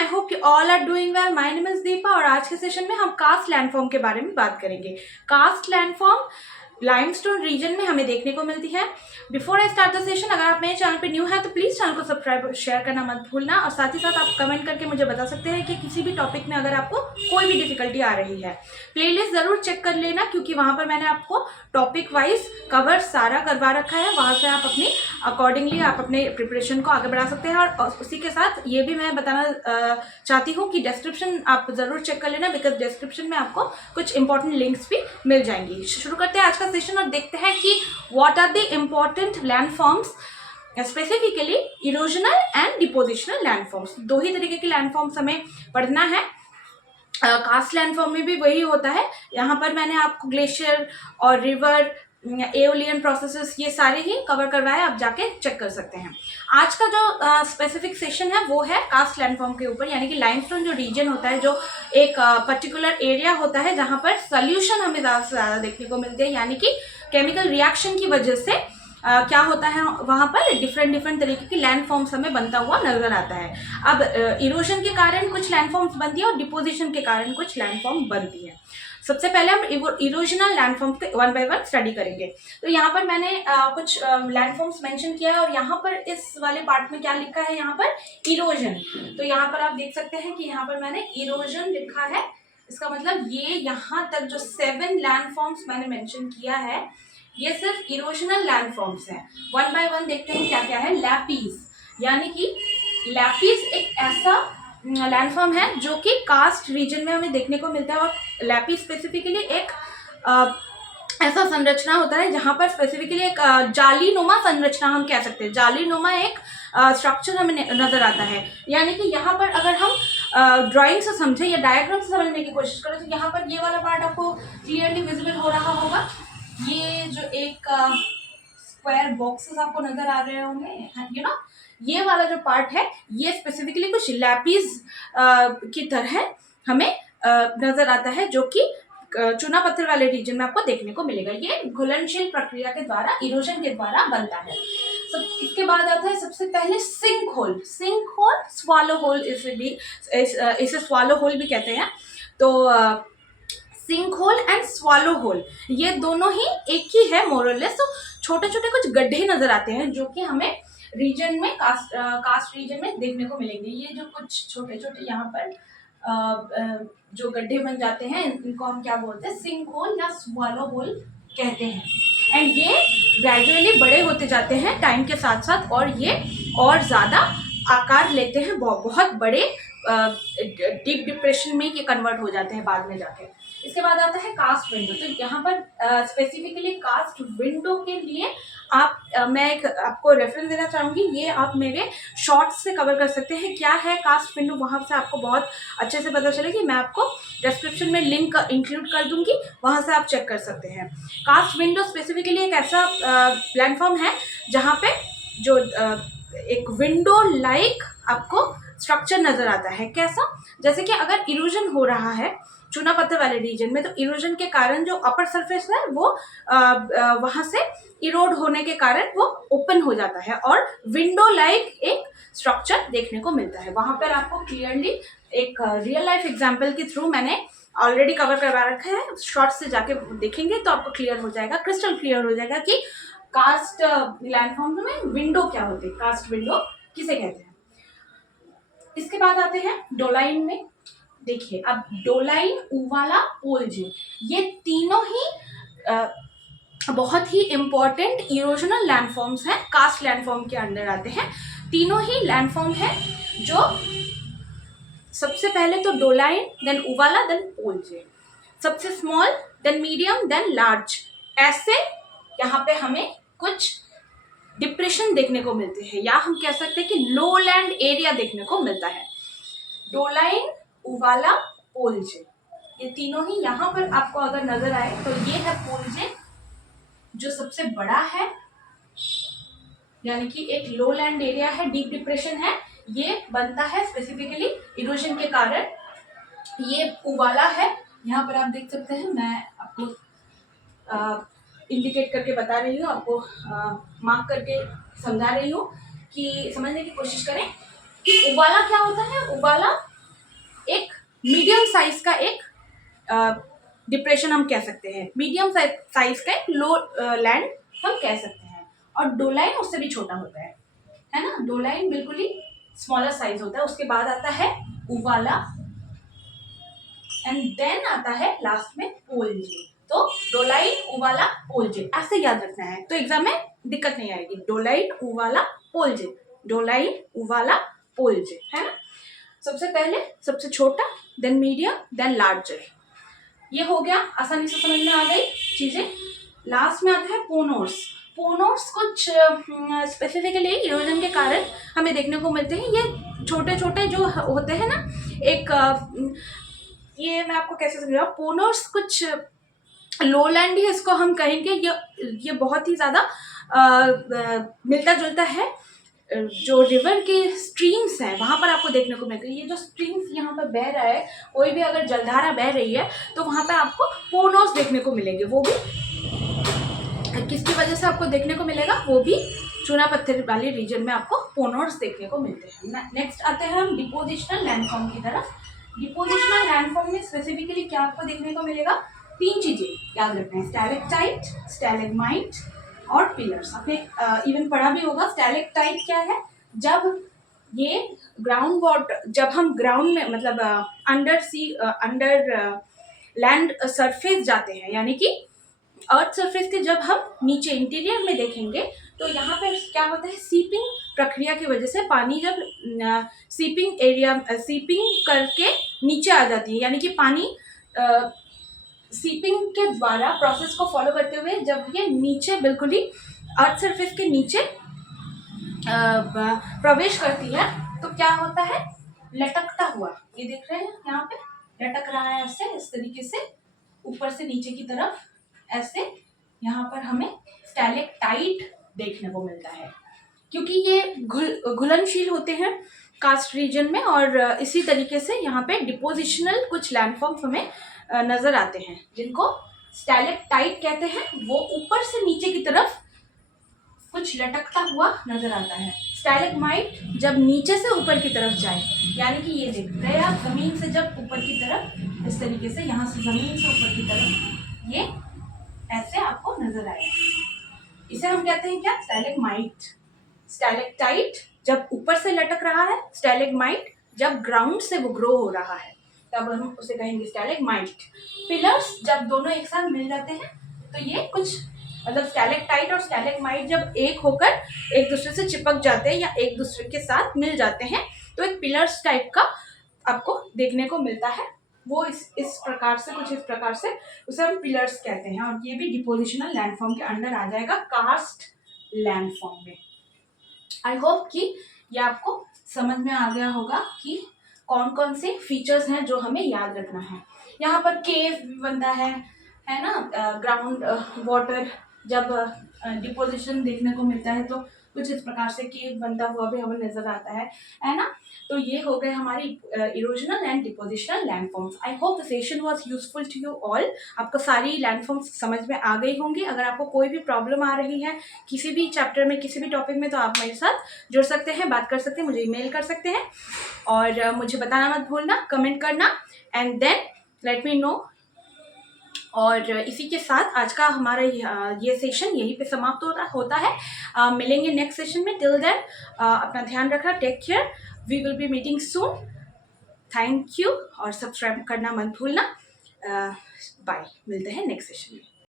I hope you all are doing well. My name is Deepa और आज के session में हम कास्ट लैंडफॉर्म के बारे में बात करेंगे। कास्ट लैंडफॉर्म लाइमस्टोन रीजन में हमें देखने को मिलती है। Before I start the session, अगर आप मेरे चैनल पे न्यू है तो प्लीज़ चैनल को सब्सक्राइब और शेयर करना मत भूलना, और साथ ही साथ आप कमेंट करके मुझे बता सकते हैं कि किसी भी टॉपिक में अगर आपको कोई भी डिफिकल्टी आ रही है। प्लेलिस्ट ज़रूर चेक कर लेना, क्योंकि वहाँ पर मैंने आपको टॉपिक वाइज कवर सारा करवा रखा है। वहाँ से आप अपनी अकॉर्डिंगली आप अपने प्रिपरेशन को आगे बढ़ा सकते हैं। और उसी के साथ ये भी मैं बताना चाहती हूँ कि डिस्क्रिप्शन आप ज़रूर चेक कर लेना, बिकॉज डिस्क्रिप्शन में आपको कुछ इंपॉर्टेंट लिंक्स भी मिल जाएंगी। शुरू करते हैं आज का सेशन और देखते हैं कि what are the important landforms, specifically erosional and depositional landforms. दो ही तरीके के लैंडफॉर्म्स हमें पढ़ना है। कास्ट लैंडफॉर्म में भी वही होता है। यहाँ पर मैंने आपको ग्लेशियर और रिवर, एओलियन प्रोसेसेस, ये सारे ही कवर करवाए, आप जाके चेक कर सकते हैं। आज का जो स्पेसिफिक सेशन है वो है कास्ट लैंडफॉर्म के ऊपर, यानी कि लाइमस्टोन जो रीजन होता है, जो एक पर्टिकुलर एरिया होता है जहाँ पर सोल्यूशन हमें ज़्यादा से ज़्यादा देखने को मिलते हैं, यानी कि केमिकल रिएक्शन की वजह से क्या होता है वहाँ पर डिफरेंट तरीके की लैंडफॉर्म्स हमें बनता हुआ नजर आता है। अब इरोजन के कारण कुछ लैंडफॉर्म्स बनती है और डिपोजिशन के कारण कुछ लैंडफॉर्म बनती है। सबसे पहले हम इरोजनल लैंडफॉर्म्स के वन बाय वन स्टडी करेंगे। तो यहाँ पर मैंने कुछ लैंडफॉर्म्स मेंशन किया है, और यहाँ पर इस वाले पार्ट में क्या लिखा है, यहाँ पर इरोजन। तो यहाँ पर आप देख सकते हैं कि यहाँ पर मैंने इरोजन लिखा है। इसका मतलब ये यहाँ तक जो 7 लैंडफॉर्म्स मैंने मेंशन किया है, ये सिर्फ इरोजनल लैंडफॉर्म्स हैं। वन बाय वन देखते हैं क्या क्या है। लैपीज, यानी कि लैपीज एक ऐसा लैंडफॉर्म है जो कि कास्ट रीजन में हमें देखने को मिलता है। और लैपीज स्पेसिफिकली एक ऐसा संरचना होता है जहाँ पर स्पेसिफिकली एक जालीनुमा संरचना हम कह सकते हैं। जालीनुमा एक स्ट्रक्चर हमें नजर आता है, यानी कि यहाँ पर अगर हम ड्राइंग से समझे या डायग्राम से समझने की कोशिश करें तो यहाँ पर ये वाला पार्ट आपको क्लियरली विजिबल हो रहा होगा। ये जो एक स्क्वायर बॉक्सेस आपको नजर आ रहे होंगे, ये वाला जो पार्ट है ये स्पेसिफिकली कुछ लैपीज की तरह हमें नजर आता है, जो कि चूना पत्थर वाले रीजन में आपको देखने को मिलेगा। ये घुलनशील प्रक्रिया के द्वारा, इरोजन के द्वारा बनता है। इसके बाद आता है सबसे पहले sink hole. Sink hole, swallow hole, इसे स्वालो होल भी कहते हैं। तो sink hole and swallow hole ये दोनों ही एक ही है मोरलेस। तो छोटे छोटे कुछ गड्ढे नजर आते हैं जो कि हमें रीजन में कास्ट रीजन में देखने को मिलेंगे। ये जो कुछ छोटे छोटे यहाँ पर जो गड्ढे बन जाते हैं, इनको हम क्या बोलते हैं, सिंक होल या स्वालो होल कहते हैं। एंड ये ग्रेजुअली बड़े होते जाते हैं टाइम के साथ साथ, और ये और ज्यादा आकार लेते हैं, बहुत बड़े डीप डिप्रेशन में ये कन्वर्ट हो जाते हैं बाद में जाके। इसके बाद आता है कास्ट विंडो। तो यहाँ पर स्पेसिफिकली कास्ट विंडो के लिए मैं एक आपको रेफरेंस देना चाहूँगी। ये आप मेरे शॉर्ट्स से कवर कर सकते हैं। क्या है कास्ट विंडो, वहाँ से आपको बहुत अच्छे से पता चलेगी। मैं आपको डिस्क्रिप्शन में लिंक इंक्लूड कर दूंगी, वहाँ से आप चेक कर सकते हैं। कास्ट विंडो स्पेसिफिकली एक ऐसा प्लेटफॉर्म है जहाँ पे जो एक विंडो लाइक आपको स्ट्रक्चर नजर आता है। कैसा, जैसे कि अगर इरोजन हो रहा है चूना पत्थर वाले रीजन में, तो इरोजन के कारण जो अपर सरफेस है वो वहां से इरोड होने के कारण वो ओपन हो जाता है और विंडो लाइक एक स्ट्रक्चर देखने को मिलता है। वहां पर आपको क्लियरली एक रियल लाइफ एग्जांपल के थ्रू मैंने ऑलरेडी कवर करवा रखा है। शॉर्ट से जाके देखेंगे तो आपको क्लियर हो जाएगा, क्रिस्टल क्लियर हो जाएगा कि कास्ट लैंडफॉर्म में विंडो क्या होती है, कास्ट विंडो किसे कहते हैं। इसके बाद आते हैं डोलाइन में। देखिए, अब डोलाइन, उवाला, पोलजे, ये तीनों ही बहुत ही इंपॉर्टेंट इरोजनल लैंडफॉर्म्स हैं, कास्ट लैंडफॉर्म के अंदर आते हैं। तीनों ही लैंडफॉर्म है जो सबसे पहले तो doline, then uvala, then polje. सबसे small, then medium, then large, ऐसे यहाँ पे हमें कुछ डिप्रेशन देखने को मिलते हैं, या हम कह सकते हैं कि लोलैंड एरिया देखने को मिलता है। डोलाइन, उवाला, पोलजे, ये तीनों ही यहाँ पर आपको अगर नजर आए तो ये है पोलजे जो सबसे बड़ा है, यानी कि एक लोलैंड एरिया है, डीप डिप्रेशन है, ये बनता है स्पेसिफिकली इरोजन के कारण। ये उवाला है, यहाँ पर आप देख सकते हैं, मैं आपको इंडिकेट करके बता रही हूँ, आपको मार्क करके समझा रही हूँ कि समझने की कोशिश करें कि उवाला क्या होता है। उवाला मीडियम साइज का एक डिप्रेशन हम कह सकते हैं, मीडियम साइज का एक लो लैंड हम कह सकते हैं। और डोलाइन उससे भी छोटा होता है ना, डोलाइन बिल्कुल ही स्मॉलर साइज होता है। उसके बाद आता है उवाला एंड देन आता है लास्ट में पोलजे। तो डोलाइन, उवाला, पोलजे ऐसे याद रखना है, तो एग्जाम में दिक्कत नहीं आएगी। डोलाइन, उवाला, पोलजे, डोलाइन, उवाला, पोलजे, है ना। सबसे पहले सबसे छोटा, देन मीडियम, देन लार्जर। ये हो गया, आसानी से समझ में आ गई चीजें। लास्ट में आता है पोनोर्स। पोनोर्स कुछ स्पेसिफिकली इरोजन के कारण हमें देखने को मिलते हैं। ये छोटे छोटे जो होते हैं ना, एक ये मैं आपको कैसे समझाऊं, पोनोर्स कुछ लोलैंड ही इसको हम कहेंगे। ये बहुत ही ज्यादा मिलता जुलता है। जो रिवर के स्ट्रीम्स हैं वहां पर आपको देखने को मिलेगा। ये जो स्ट्रीम्स यहाँ पर बह रहा है, कोई भी अगर जलधारा बह रही है तो वहां पर आपको पोनोस देखने को मिलेंगे। वो भी किसकी वजह से आपको देखने को मिलेगा, वो भी चूना पत्थर वाले रीजन में आपको पोनोस देखने को मिलते हैं। नेक्स्ट आते हैं हम डिपोजिशनल लैंडफॉर्म की तरफ। डिपोजिशनल लैंडफॉर्म में स्पेसिफिकली क्या आपको देखने को मिलेगा, 3 चीजें याद रखना है, स्टैलेक्टाइट, स्टैलेग्माइट और पिलर्स। आपने इवन पढ़ा भी होगा। स्टैलेक्टाइट क्या है, जब ये ग्राउंड वाटर, जब हम ग्राउंड में मतलब अंडर लैंड सरफेस जाते हैं, यानी कि अर्थ सरफेस के जब हम नीचे इंटीरियर में देखेंगे तो यहाँ पे क्या होता है, सीपिंग प्रक्रिया की वजह से पानी जब सीपिंग करके नीचे आ जाती है, यानी कि पानी सीपिंग के द्वारा प्रोसेस को फॉलो करते हुए जब ये नीचे बिल्कुल ही अर्थ सरफेस के नीचे प्रवेश करती है तो क्या होता है, लटकता हुआ, ये देख रहे हैं यहाँ पे लटक रहा है ऐसे, इस तरीके से ऊपर से नीचे की तरफ ऐसे यहाँ पर हमें स्टैलेक्टाइट देखने को मिलता है, क्योंकि ये घुलनशील होते हैं कास्ट रीजन में। और इसी तरीके से यहाँ पे डिपोजिशनल कुछ लैंडफॉर्म्स हमें नजर आते हैं जिनको स्टैलेक्टाइट कहते हैं। वो ऊपर से नीचे की तरफ कुछ लटकता हुआ नजर आता है। स्टैलेग्माइट जब नीचे से ऊपर की तरफ जाए, यानी कि ये देख रहे हैं आप, जमीन से जब ऊपर की तरफ इस तरीके से, यहाँ से जमीन से ऊपर की तरफ ये ऐसे आपको नजर आएगा, इसे हम कहते हैं क्या, स्टैलेग्माइट। स्टैलेक्टाइट जब ऊपर से लटक रहा है, स्टैलेग्माइट जब ग्राउंड से वो ग्रो हो रहा है तब हम उसे कहेंगे स्टैलेग्माइट। पिलर्स जब दोनों एक साथ मिल जाते हैं तो ये कुछ मतलब स्टैलेक्टाइट और स्टैलेग्माइट जब एक होकर एक दूसरे से चिपक जाते हैं या एक दूसरे के साथ मिल जाते हैं तो एक पिलर्स टाइप का आपको देखने को मिलता है। वो इस प्रकार से, कुछ इस प्रकार से उसे हम पिलर्स कहते हैं। और ये भी डिपोजिशनल लैंडफॉर्म के अंडर आ जाएगा, कास्ट लैंडफॉर्म में। आई होप कि ये आपको समझ में आ गया होगा कि कौन कौन से फीचर्स हैं जो हमें याद रखना है। यहाँ पर केव भी बनता है ना, ग्राउंड वाटर जब डिपोजिशन देखने को मिलता है तो कुछ इस प्रकार से केव बनता हुआ भी हमें नजर आता है ना। तो ये हो गए हमारी erosional and depositional landforms. I hope the session was useful to you all. आपको सारी लैंडफॉर्म्स समझ में आ गई होंगी। अगर आपको कोई भी प्रॉब्लम आ रही है किसी भी चैप्टर में, किसी भी टॉपिक में, तो आप मेरे साथ जुड़ सकते हैं, बात कर सकते हैं, मुझे ईमेल कर सकते हैं और मुझे बताना मत भूलना, कमेंट करना and then let me know. और इसी के साथ आज का हमारा ये सेशन यहीं पे समाप्त होता है। मिलेंगे नेक्स्ट सेशन में। टिल देन अपना ध्यान रखना, take care, we will be meeting soon. Thank you और सब्सक्राइब करना मत भूलना। बाय, मिलते हैं नेक्स्ट सेशन में।